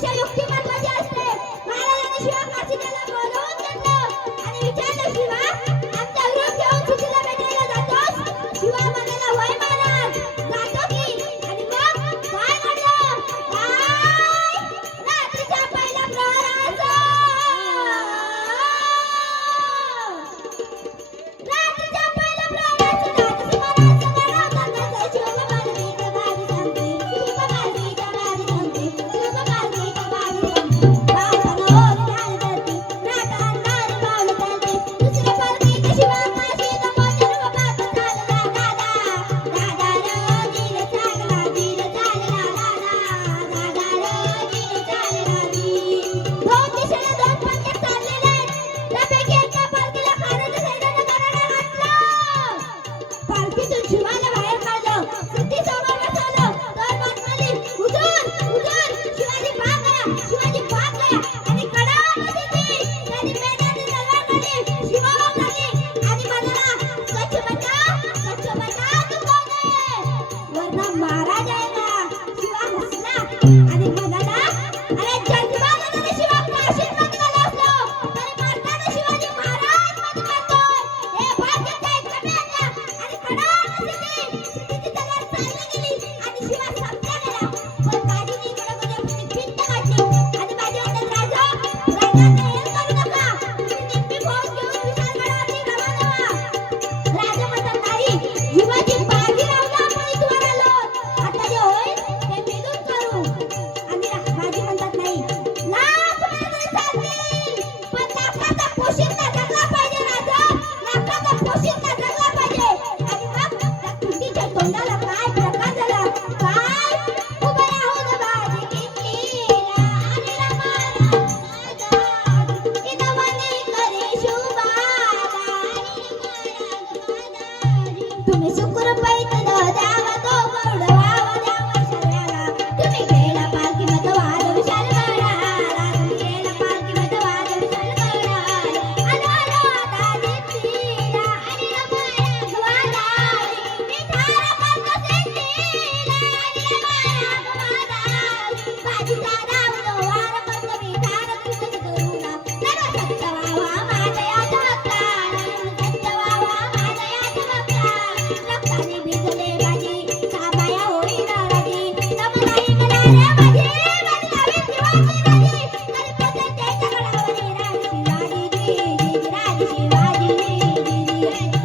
gracias a Dios que সীমানা Dale,